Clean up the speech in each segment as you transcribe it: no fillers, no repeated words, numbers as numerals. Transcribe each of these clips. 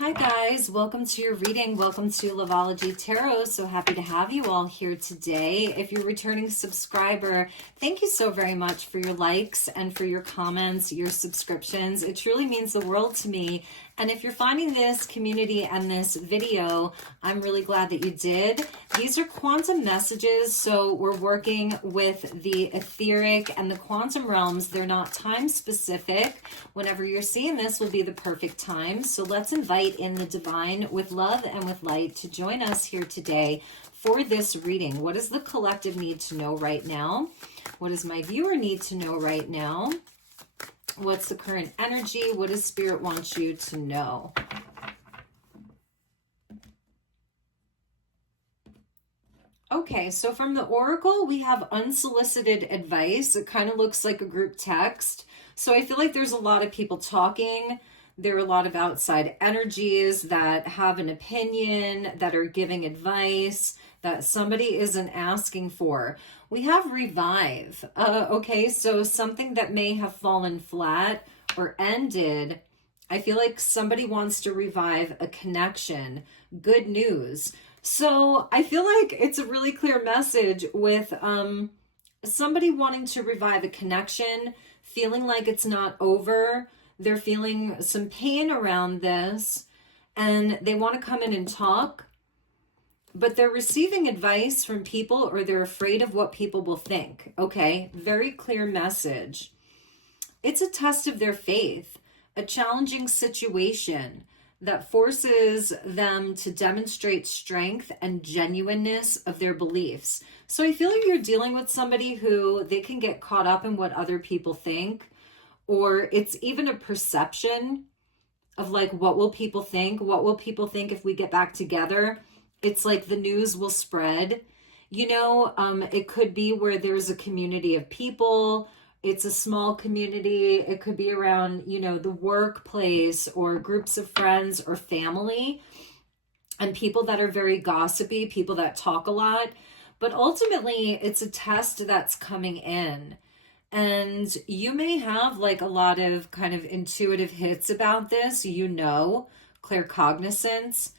Hi guys, welcome to your reading. Welcome to Loveology Tarot. So happy to have you all here today. If you're a returning subscriber, thank you so very much for your likes and for your comments, your subscriptions. It truly means the world to me. And if you're finding this community and this video, I'm really glad that you did. These are quantum messages, so we're working with the etheric and the quantum realms. They're not time specific. Whenever you're seeing this will be the perfect time. So let's invite in the divine with love and with light to join us here today for this reading. What does the collective need to know right now? What does my viewer need to know right now? What's the current energy? What does Spirit want you to know? Okay, so from the Oracle, we have unsolicited advice. It kind of looks like a group text. So I feel like there's a lot of people talking. There are a lot of outside energies that have an opinion, that are giving advice, that somebody isn't asking for. We have revive. Okay, so something that may have fallen flat or ended. I feel like somebody wants to revive a connection. Good news. So I feel like it's a really clear message with somebody wanting to revive a connection, feeling like it's not over. They're feeling some pain around this and they want to come in and talk, but they're receiving advice from people or they're afraid of what people will think. Okay, very clear message. It's a test of their faith, a challenging situation that forces them to demonstrate strength and genuineness of their beliefs. So I feel like you're dealing with somebody who they can get caught up in what other people think, or it's even a perception of like, what will people think? What will people think if we get back together? It's like the news will spread. You know, it could be where there's a community of people. It's a small community. It could be around, you know, the workplace or groups of friends or family and people that are very gossipy, people that talk a lot. But ultimately, it's a test that's coming in. And you may have like a lot of kind of intuitive hits about this, you know, claircognizance,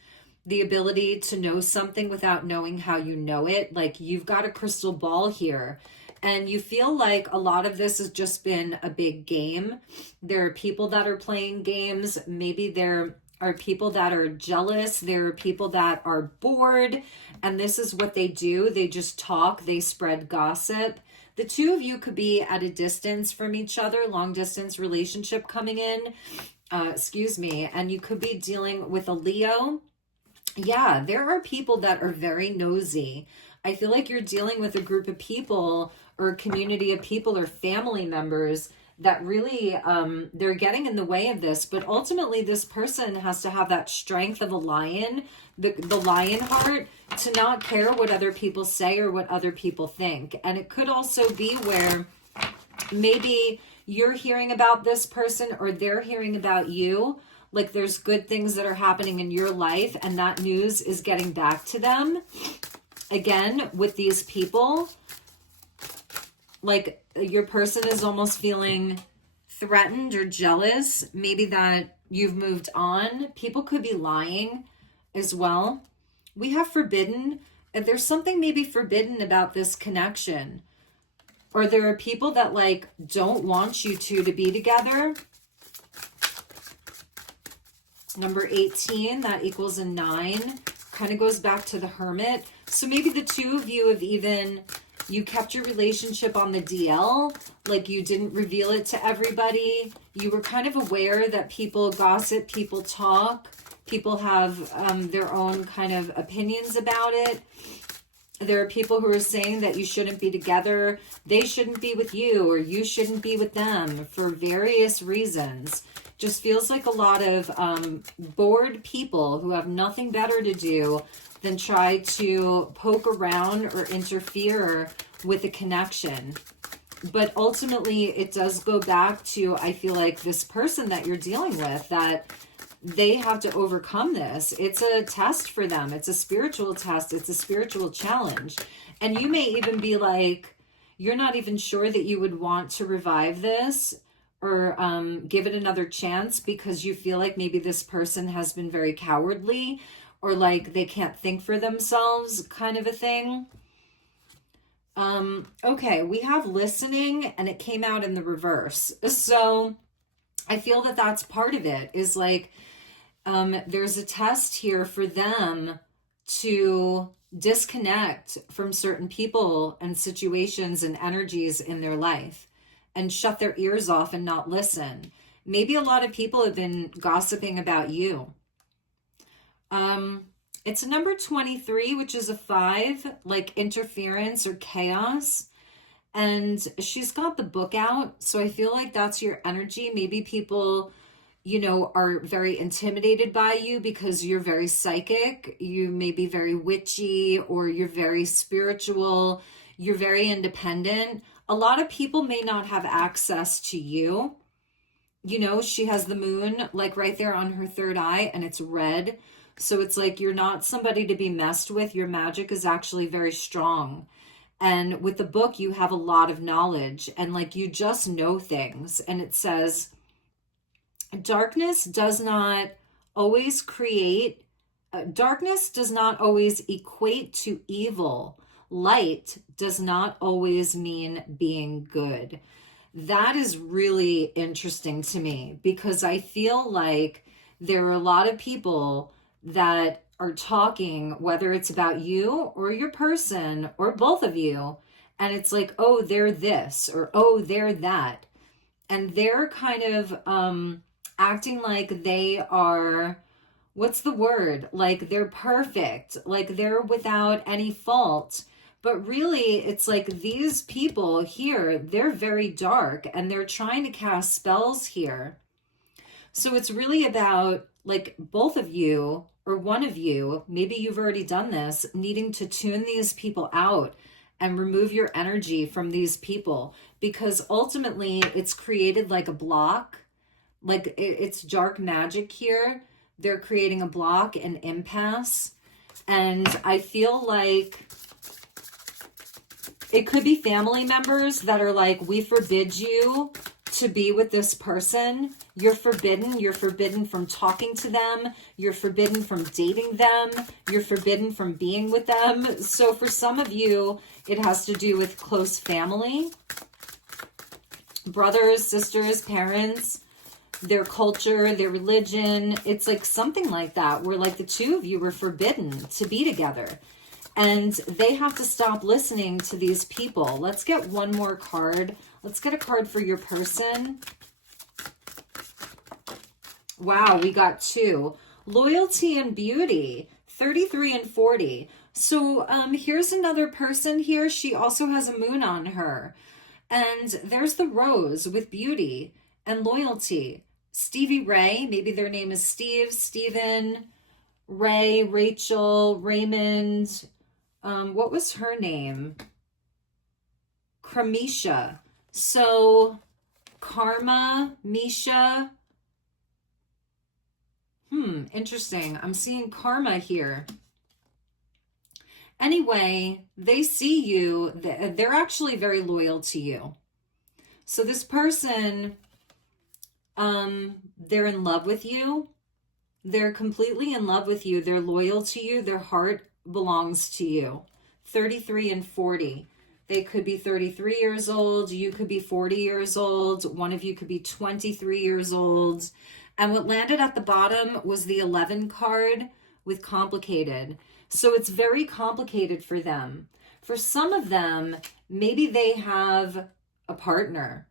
the ability to know something without knowing how you know it. Like you've got a crystal ball here. And you feel like a lot of this has just been a big game. There are people that are playing games. Maybe there are people that are jealous. There are people that are bored. And this is what they do. They just talk. They spread gossip. The two of you could be at a distance from each other, long distance relationship coming in. And you could be dealing with a Leo. Yeah, there are people that are very nosy. I feel like you're dealing with a group of people or a community of people or family members that really, they're getting in the way of this. But ultimately, this person has to have that strength of a lion, the lion heart, to not care what other people say or what other people think. And it could also be where maybe you're hearing about this person or they're hearing about you. Like there's good things that are happening in your life and that news is getting back to them. Again, with these people, like your person is almost feeling threatened or jealous, maybe that you've moved on. People could be lying as well. We have forbidden. There's something maybe forbidden about this connection. Or there are people that like don't want you two to be together. Number 18, that equals a 9. Kind of goes back to the Hermit. So maybe the two of you have even, you kept your relationship on the DL, like you didn't reveal it to everybody. You were kind of aware that people gossip, people talk, people have their own kind of opinions about it. There are people who are saying that you shouldn't be together, they shouldn't be with you, or you shouldn't be with them for various reasons. Just feels like a lot of bored people who have nothing better to do than try to poke around or interfere with a connection. But ultimately, it does go back to, I feel like, this person that you're dealing with, that they have to overcome this. It's a test for them. It's a spiritual test. It's a spiritual challenge. And you may even be like, you're not even sure that you would want to revive this, or give it another chance because you feel like maybe this person has been very cowardly or like they can't think for themselves, kind of a thing. Okay, we have listening and it came out in the reverse. So I feel that that's part of it, is like there's a test here for them to disconnect from certain people and situations and energies in their life and shut their ears off and not listen. Maybe a lot of people have been gossiping about you. It's a number 23, which is a 5, like interference or chaos. And she's got the book out. So I feel like that's your energy. Maybe people, you know, are very intimidated by you because you're very psychic. You may be very witchy, or you're very spiritual. You're very independent. A lot of people may not have access to you. You know, she has the moon like right there on her third eye and it's red. So it's like you're not somebody to be messed with. Your magic is actually very strong. And with the book, you have a lot of knowledge and like you just know things. And it says, darkness does not always equate to evil. Light does not always mean being good. That is really interesting to me because I feel like there are a lot of people that are talking, whether it's about you or your person or both of you, and it's like, oh, they're this, or oh, they're that. And they're kind of acting like they are, what's the word? Like they're perfect, like they're without any fault. But really, it's like these people here, they're very dark and they're trying to cast spells here. So it's really about like both of you or one of you, maybe you've already done this, needing to tune these people out and remove your energy from these people, because ultimately it's created like a block, like it's dark magic here. They're creating a block, an impasse. And I feel like it could be family members that are like, we forbid you to be with this person. You're forbidden. You're forbidden from talking to them. You're forbidden from dating them. You're forbidden from being with them. So for some of you, it has to do with close family, brothers, sisters, parents, their culture, their religion. It's like something like that, where like the two of you were forbidden to be together. And they have to stop listening to these people. Let's get one more card. Let's get a card for your person. Wow, we got 2. Loyalty and beauty, 33 and 40. So here's another person here. She also has a moon on her. And there's the rose with beauty and loyalty. Stevie Ray, maybe their name is Steve, Steven, Ray, Rachel, Raymond. What was her name? Kramisha. So Karma, Misha. Interesting. I'm seeing karma here. Anyway, they see you. They're actually very loyal to you. So this person, they're in love with you. They're completely in love with you. They're loyal to you. Their heart belongs to you. 33 and 40. They could be 33 years old. You could be 40 years old. One of you could be 23 years old. And what landed at the bottom was the 11 card with complicated. So it's very complicated for them. For some of them, maybe they have a partner.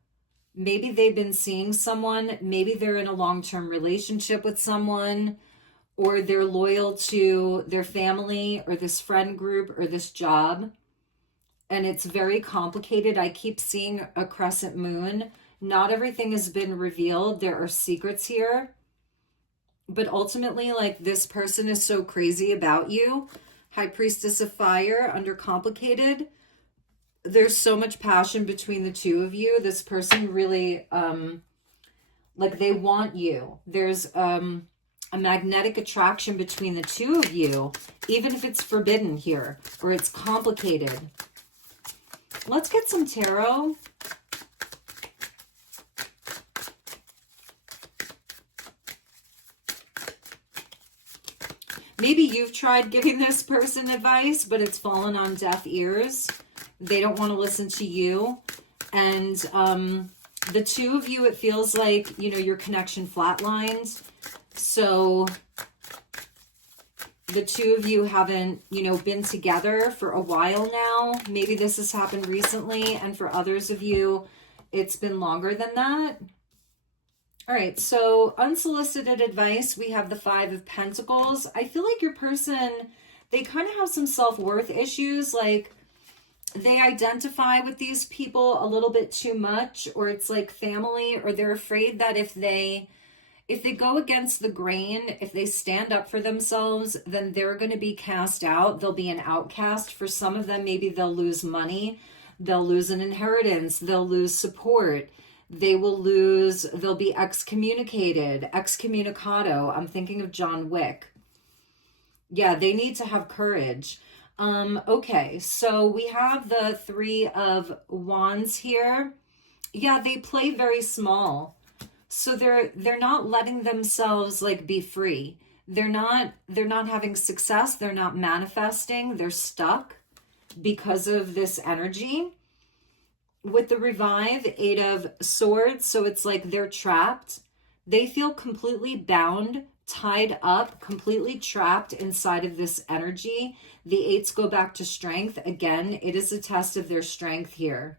Maybe they've been seeing someone. Maybe they're in a long-term relationship with someone, or they're loyal to their family or this friend group or this job. And it's very complicated. I keep seeing a crescent moon. Not everything has been revealed. There are secrets here. But ultimately, like, this person is so crazy about you. High Priestess of Fire under complicated. There's so much passion between the two of you. This person really, like, they want you. There's a magnetic attraction between the two of you, even if it's forbidden here or it's complicated. Let's get some tarot. Maybe you've tried giving this person advice, but it's fallen on deaf ears. They don't want to listen to you. And the two of you, it feels like, you know, your connection flatlined. So the two of you haven't, you know, been together for a while now. Maybe this has happened recently. And for others of you, it's been longer than that. All right, so unsolicited advice, we have the Five of Pentacles. I feel like your person, they kind of have some self-worth issues, like they identify with these people a little bit too much, or it's like family, or they're afraid that if they go against the grain, if they stand up for themselves, then they're going to be cast out. They'll be an outcast. For some of them, maybe they'll lose money, they'll lose an inheritance, they'll lose support. They will lose, they'll be excommunicated, excommunicado. I'm thinking of John Wick. Yeah, they need to have courage. Okay, so we have the Three of Wands here. Yeah, they play very small. So they're not letting themselves like be free. They're not having success, they're not manifesting, they're stuck because of this energy. With the Revive, Eight of Swords, so it's like they're trapped. They feel completely bound, tied up, completely trapped inside of this energy. The eights go back to strength. Again, it is a test of their strength here.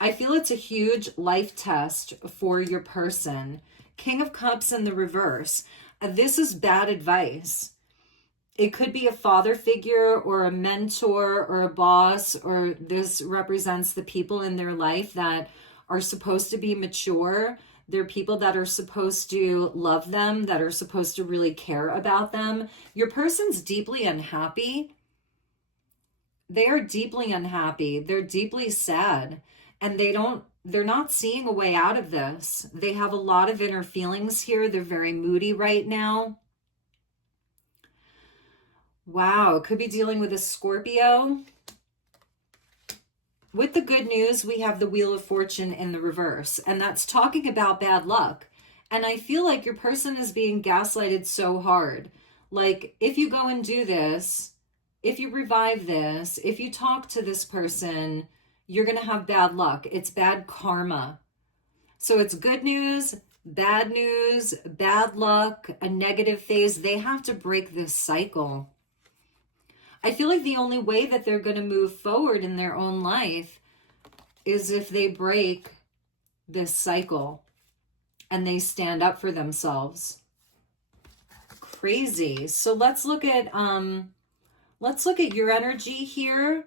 I feel it's a huge life test for your person. King of Cups in the reverse. This is bad advice. It could be a father figure or a mentor or a boss, or this represents the people in their life that are supposed to be mature. They're people that are supposed to love them, that are supposed to really care about them. Your person's deeply unhappy. They are deeply unhappy. They're deeply sad, and they're not seeing a way out of this. They have a lot of inner feelings here. They're very moody right now. Wow, could be dealing with a Scorpio. With the good news, we have the Wheel of Fortune in the reverse, and that's talking about bad luck. And I feel like your person is being gaslighted so hard. Like, if you go and do this, if you revive this, if you talk to this person, you're going to have bad luck. It's bad karma. So it's good news, bad luck, a negative phase. They have to break this cycle. I feel like the only way that they're going to move forward in their own life is if they break this cycle and they stand up for themselves. Crazy. So let's look at your energy here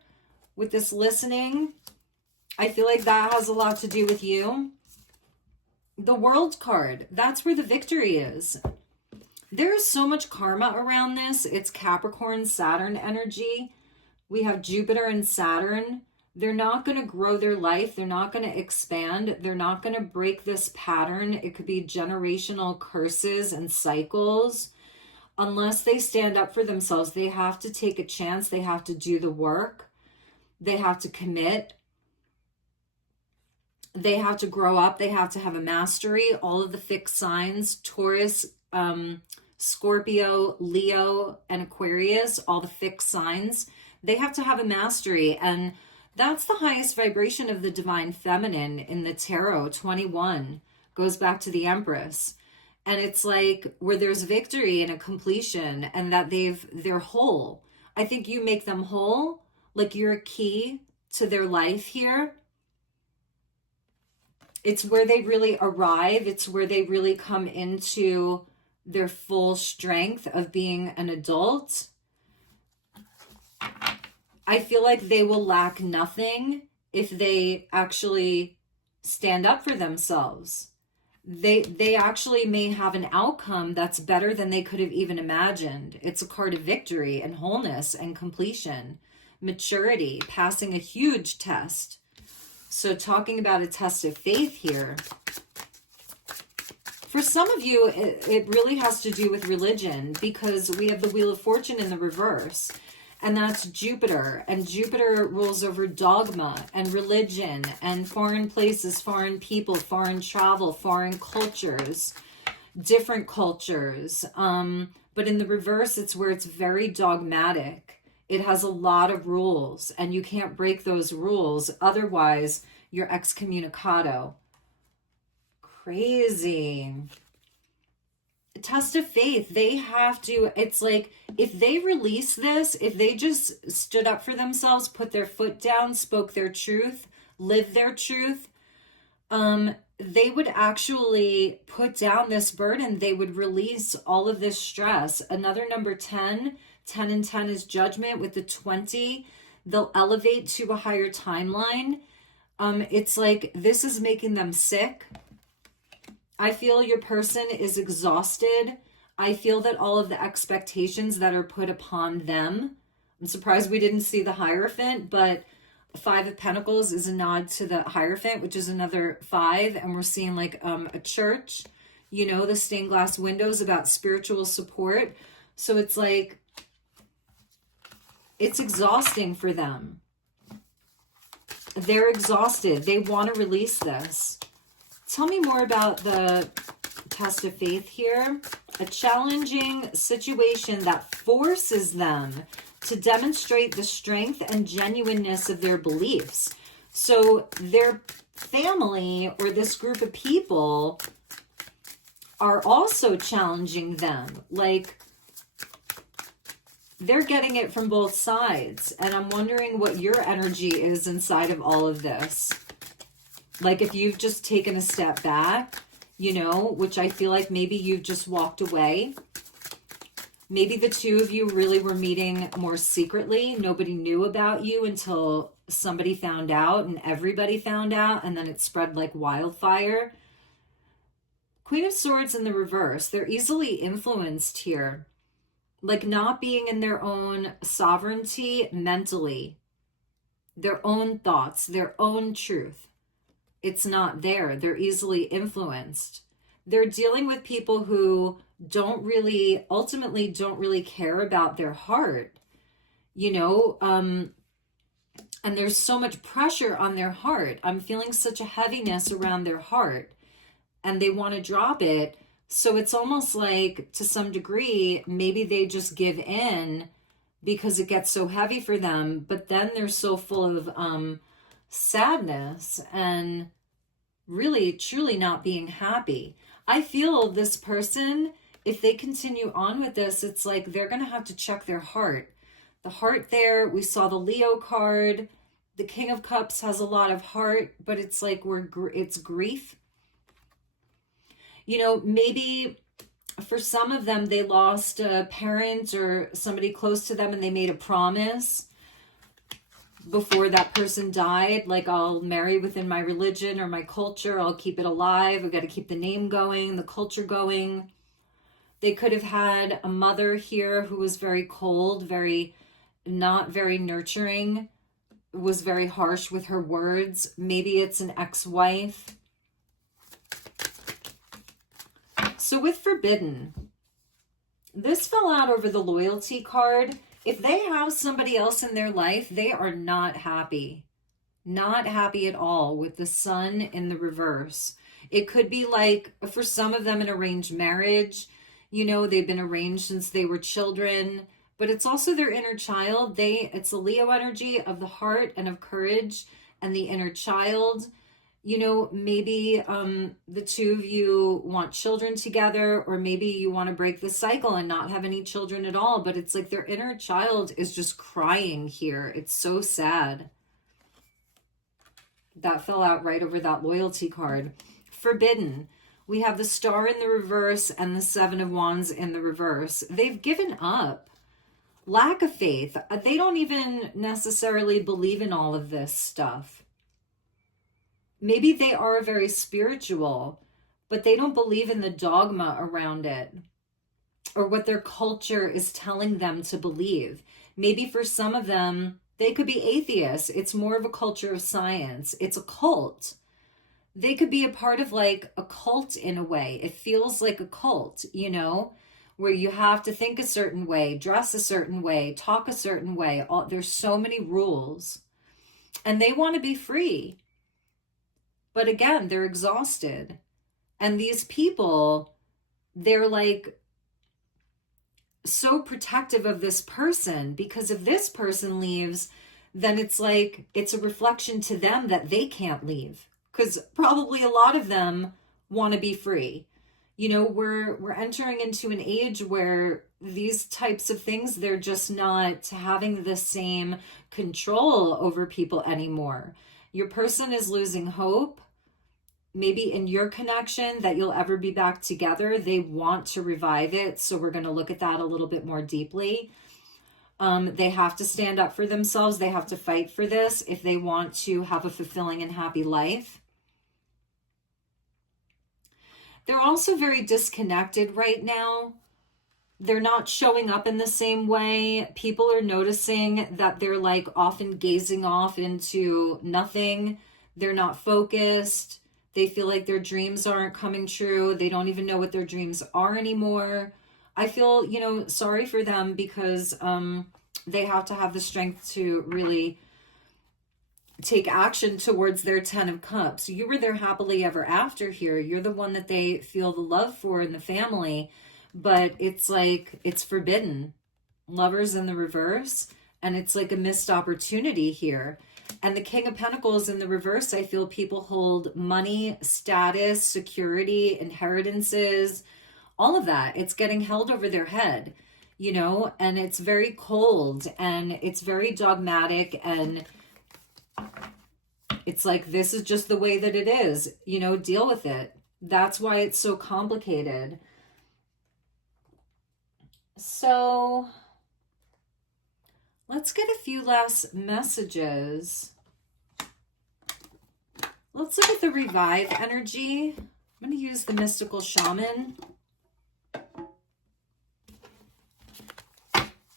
with this listening. I feel like that has a lot to do with you. The World card, that's where the victory is. There is so much karma around this. It's Capricorn, Saturn energy. We have Jupiter and Saturn. They're not going to grow their life. They're not going to expand. They're not going to break this pattern. It could be generational curses and cycles. Unless they stand up for themselves, they have to take a chance. They have to do the work. They have to commit. They have to grow up. They have to have a mastery. All of the fixed signs, Taurus, Scorpio, Leo, and Aquarius, all the fixed signs, they have to have a mastery. And that's the highest vibration of the divine feminine in the tarot. 21 goes back to the Empress. And it's like where there's victory and a completion, and that they're whole. I think you make them whole, like you're a key to their life here. It's where they really arrive. It's where they really come into their full strength of being an adult. I feel like they will lack nothing if they actually stand up for themselves. They actually may have an outcome that's better than they could have even imagined. It's a card of victory and wholeness and completion, maturity, passing a huge test. So talking about a test of faith here. For some of you, it really has to do with religion, because we have the Wheel of Fortune in the reverse, and that's Jupiter. And Jupiter rules over dogma and religion and foreign places, foreign people, foreign travel, foreign cultures. different cultures. But in the reverse, it's where it's very dogmatic. It has a lot of rules, and you can't break those rules. Otherwise, you're excommunicado. Crazy. Test of faith. They have to, it's like, if they release this, if they just stood up for themselves, put their foot down, spoke their truth, lived their truth, they would actually put down this burden. They would release all of this stress. Another number 10, 10 and 10 is judgment. With the 20, they'll elevate to a higher timeline. It's like this is making them sick. I feel your person is exhausted. I feel that all of the expectations that are put upon them. I'm surprised we didn't see the Hierophant, but Five of Pentacles is a nod to the Hierophant, which is another 5. And we're seeing like a church, you know, the stained glass windows about spiritual support. So it's like, it's exhausting for them. They're exhausted. They want to release this. Tell me more about the test of faith here. A challenging situation that forces them to demonstrate the strength and genuineness of their beliefs. So their family or this group of people are also challenging them. Like, they're getting it from both sides. And I'm wondering what your energy is inside of all of this. Like, if you've just taken a step back, you know, which I feel like maybe you've just walked away. Maybe the two of you really were meeting more secretly. Nobody knew about you until somebody found out and everybody found out, and then it spread like wildfire. Queen of Swords in the reverse. They're easily influenced here. Like not being in their own sovereignty mentally. Their own thoughts, their own truth. It's not there. They're easily influenced. They're dealing with people who ultimately don't really care about their heart, you know, and there's so much pressure on their heart. I'm feeling such a heaviness around their heart, and they want to drop it. So it's almost like, to some degree, maybe they just give in because it gets so heavy for them, but then they're so full of sadness and really truly not being happy. I feel this person, if they continue on with this, it's like they're going to have to check their heart. The heart there, we saw the Leo card. The King of Cups has a lot of heart, but it's like it's grief. You know, maybe for some of them, they lost a parent or somebody close to them and they made a promise before that person died, like, I'll marry within my religion or my culture, I'll keep it alive, I've got to keep the name going, the culture going. They could have had a mother here who was very cold, not very nurturing, was very harsh with her words. Maybe it's an ex-wife. So with Forbidden, this fell out over the loyalty card. If they have somebody else in their life, they are not happy. Not happy at all with the Sun in the reverse. It could be like, for some of them, an arranged marriage. You know, they've been arranged since they were children. But it's also their inner child. It's the Leo energy of the heart and of courage and the inner child. You know, maybe the two of you want children together, or maybe you want to break the cycle and not have any children at all. But it's like their inner child is just crying here. It's so sad. That fell out right over that loyalty card. Forbidden. We have the Star in the reverse and the Seven of Wands in the reverse. They've given up. Lack of faith. They don't even necessarily believe in all of this stuff. Maybe they are very spiritual, but they don't believe in the dogma around it or what their culture is telling them to believe. Maybe for some of them, they could be atheists. It's more of a culture of science. It's a cult. They could be a part of like a cult in a way. It feels like a cult, you know, where you have to think a certain way, dress a certain way, talk a certain way. There's so many rules, and they want to be free. But again, they're exhausted. And these people, they're like so protective of this person, because if this person leaves, then it's like it's a reflection to them that they can't leave, because probably a lot of them want to be free. You know, we're entering into an age where these types of things, they're just not having the same control over people anymore. Your person is losing hope, maybe in your connection, that you'll ever be back together. They want to revive it. So we're going to look at that a little bit more deeply. They have to stand up for themselves. They have to fight for this if they want to have a fulfilling and happy life. They're also very disconnected right now. They're not showing up in the same way. People are noticing that they're like often gazing off into nothing. They're not focused. They feel like their dreams aren't coming true. They don't even know what their dreams are anymore. I feel, you know, sorry for them, because they have to have the strength to really take action towards their 10 of Cups. You were their happily ever after here. You're the one that they feel the love for in the family, but it's like it's forbidden. Lovers in the reverse, and it's like a missed opportunity here. And the King of Pentacles in the reverse, I feel people hold money, status, security, inheritances, all of that. It's getting held over their head, you know, and it's very cold and it's very dogmatic, and it's like, this is just the way that it is, you know, deal with it. That's why it's so complicated. So let's get a few last messages. Let's look at the revive energy. I'm going to use the mystical shaman.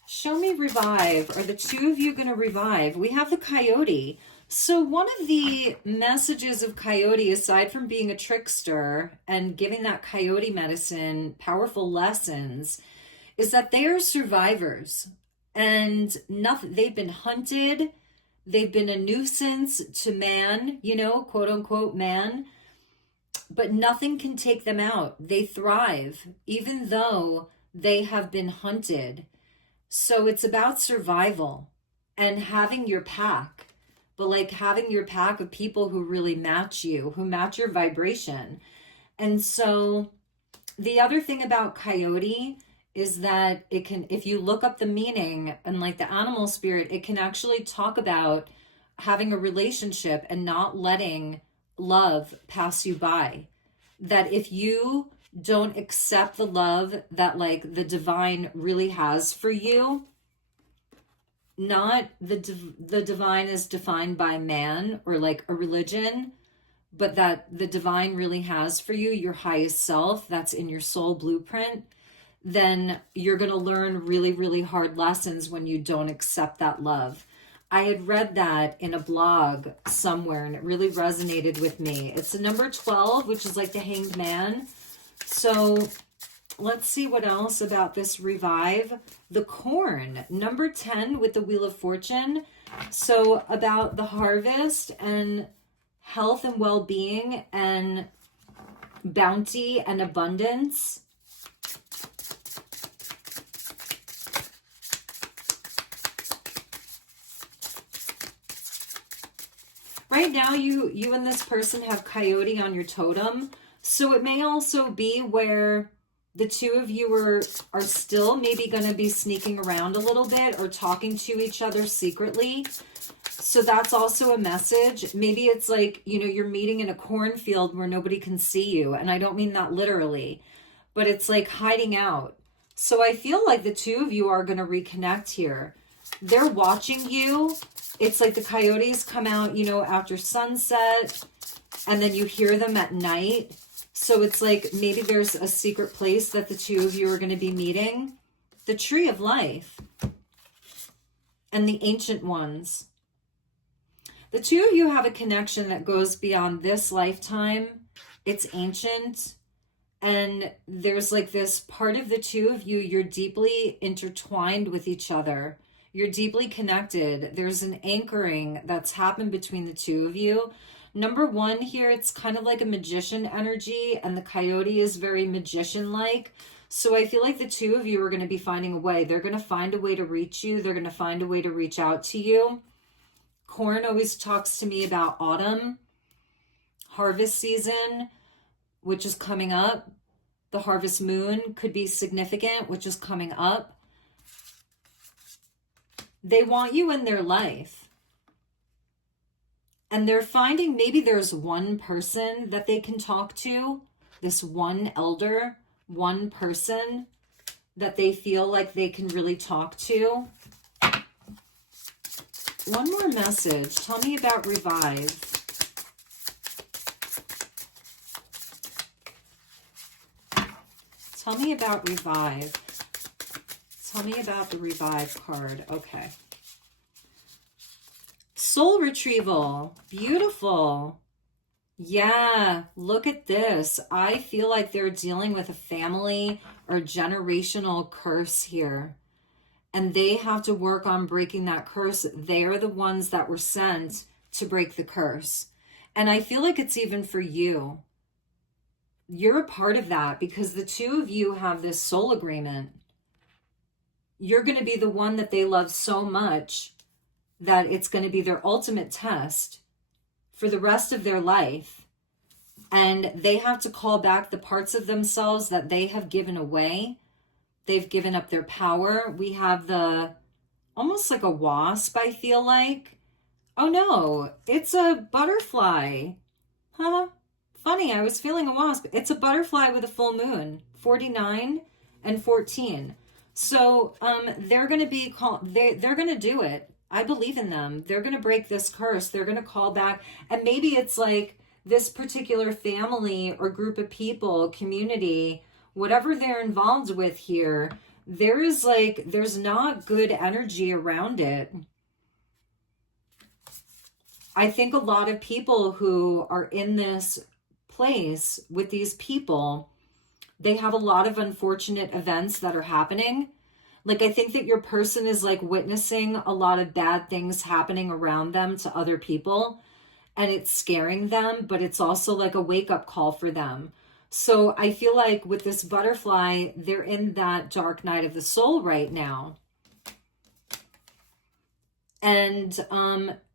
Show me revive. Are the two of you going to revive? We have the coyote. So one of the messages of coyote, aside from being a trickster and giving that coyote medicine powerful lessons, is that they are survivors, and nothing, they've been hunted. They've been a nuisance to man, you know, quote unquote man, but nothing can take them out. They thrive, even though they have been hunted. So it's about survival and having your pack, but like having your pack of people who really match you, who match your vibration. And so the other thing about coyote is that it can, if you look up the meaning and like the animal spirit, it can actually talk about having a relationship and not letting love pass you by. That if you don't accept the love that like the divine really has for you, not the divine is defined by man or like a religion, but that the divine really has for you, your highest self, that's in your soul blueprint, then you're going to learn really, really hard lessons when you don't accept that love. I had read that in a blog somewhere, and it really resonated with me. It's a number 12, which is like the Hanged Man. So let's see what else about this revive. The corn, number 10 with the Wheel of Fortune. So about the harvest and health and well-being and bounty and abundance. Right now, you and this person have coyote on your totem. So it may also be where the two of you are still maybe going to be sneaking around a little bit or talking to each other secretly. So that's also a message. Maybe it's like, you know, you're meeting in a cornfield where nobody can see you. And I don't mean that literally, but it's like hiding out. So I feel like the two of you are going to reconnect here. They're watching you. It's like the coyotes come out, you know, after sunset, and then you hear them at night. So it's like maybe there's a secret place that the two of you are going to be meeting. The Tree of Life and the Ancient Ones. The two of you have a connection that goes beyond this lifetime. It's ancient. And there's like this part of the two of you, you're deeply intertwined with each other. You're deeply connected. There's an anchoring that's happened between the two of you. Number one here, it's kind of like a magician energy, and the coyote is very magician-like. So I feel like the two of you are going to be finding a way. They're going to find a way to reach you. They're going to find a way to reach out to you. Corn always talks to me about autumn, harvest season, which is coming up. The harvest moon could be significant, which is coming up. They want you in their life. And they're finding maybe there's one person that they can talk to, this one elder, one person that they feel like they can really talk to. One more message. Tell me about revive. Tell me about revive. Tell me about the revive card. Okay. Soul retrieval. Beautiful. Yeah, look at this. I feel like they're dealing with a family or generational curse here. And they have to work on breaking that curse. They are the ones that were sent to break the curse. And I feel like it's even for you. You're a part of that because the two of you have this soul agreement. You're going to be the one that they love so much that it's going to be their ultimate test for the rest of their life. And they have to call back the parts of themselves that they have given away. They've given up their power. We have the, almost like a wasp, I feel like. Oh no, it's a butterfly. Huh? Funny, I was feeling a wasp. It's a butterfly with a full moon, 49 and 14. So they're going to be called, they're going to do it. I believe in them. They're going to break this curse. They're going to call back. And maybe it's like this particular family or group of people, community, whatever they're involved with here, there's not good energy around it. I think a lot of people who are in this place with these people, they have a lot of unfortunate events that are happening. Like, I think that your person is like witnessing a lot of bad things happening around them to other people, and it's scaring them, but it's also like a wake-up call for them. So I feel like with this butterfly, they're in that dark night of the soul right now. And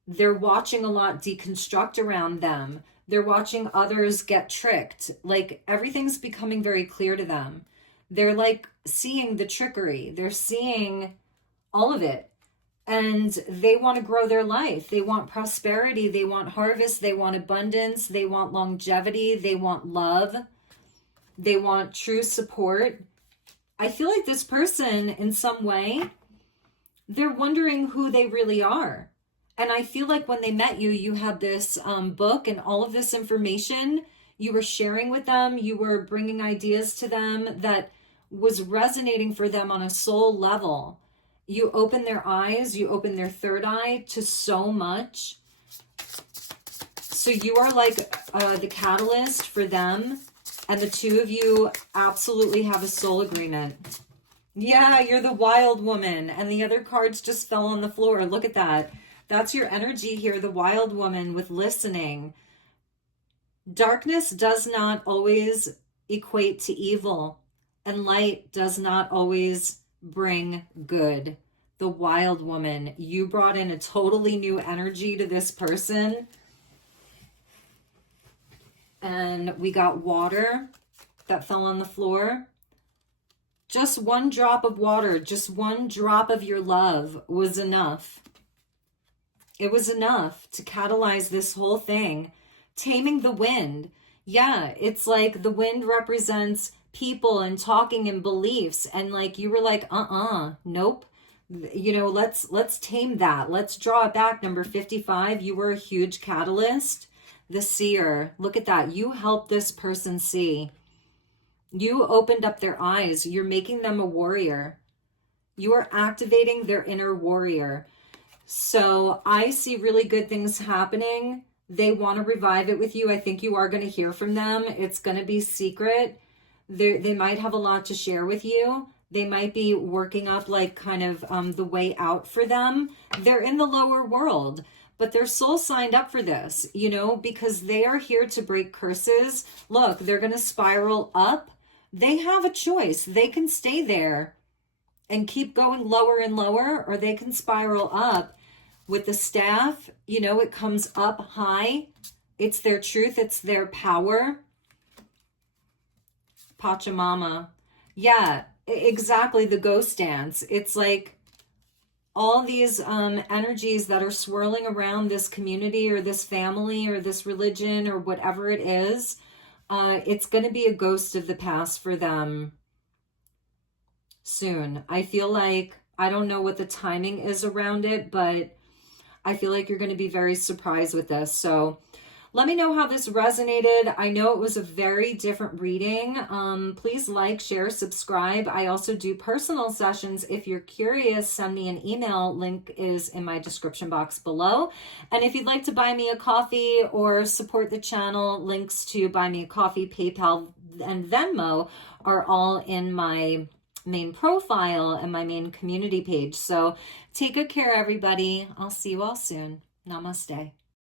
they're watching a lot deconstruct around them. They're watching others get tricked. Like, everything's becoming very clear to them. They're like seeing the trickery. They're seeing all of it. And they want to grow their life. They want prosperity. They want harvest. They want abundance. They want longevity. They want love. They want true support. I feel like this person, in some way, they're wondering who they really are. And I feel like when they met you, you had this book and all of this information you were sharing with them. You were bringing ideas to them that was resonating for them on a soul level. You opened their eyes, you opened their third eye to so much. So you are like the catalyst for them. And the two of you absolutely have a soul agreement. Yeah, you're the wild woman. And the other cards just fell on the floor. Look at that. That's your energy here, the wild woman with listening. Darkness does not always equate to evil, and light does not always bring good. The wild woman, you brought in a totally new energy to this person. And we got water that fell on the floor. Just one drop of water, just one drop of your love was enough. It was enough to catalyze this whole thing. Taming the wind. Yeah, it's like the wind represents people and talking and beliefs. And like you were like, nope. You know, let's tame that. Let's draw it back. Number 55, you were a huge catalyst. The seer. Look at that. You helped this person see. You opened up their eyes. You're making them a warrior. You are activating their inner warrior. So I see really good things happening. They want to revive it with you. I think you are going to hear from them. It's going to be secret. They might have a lot to share with you. They might be working up like kind of the way out for them. They're in the lower world, but their soul signed up for this, you know, because they are here to break curses. Look, they're going to spiral up. They have a choice. They can stay there and keep going lower and lower, or they can spiral up. With the staff, you know, it comes up high. It's their truth. It's their power. Pachamama. Yeah, exactly. The ghost dance. It's like all these energies that are swirling around this community or this family or this religion or whatever it is. It's going to be a ghost of the past for them soon. I feel like, I don't know what the timing is around it, but I feel like you're going to be very surprised with this. So let me know how this resonated. I know it was a very different reading. Please like, share, subscribe. I also do personal sessions. If you're curious, send me an email. Link is in my description box below. And if you'd like to buy me a coffee or support the channel, links to buy me a coffee, PayPal, and Venmo are all in my main profile and my main community page. So take good care, everybody. I'll see you all soon. Namaste.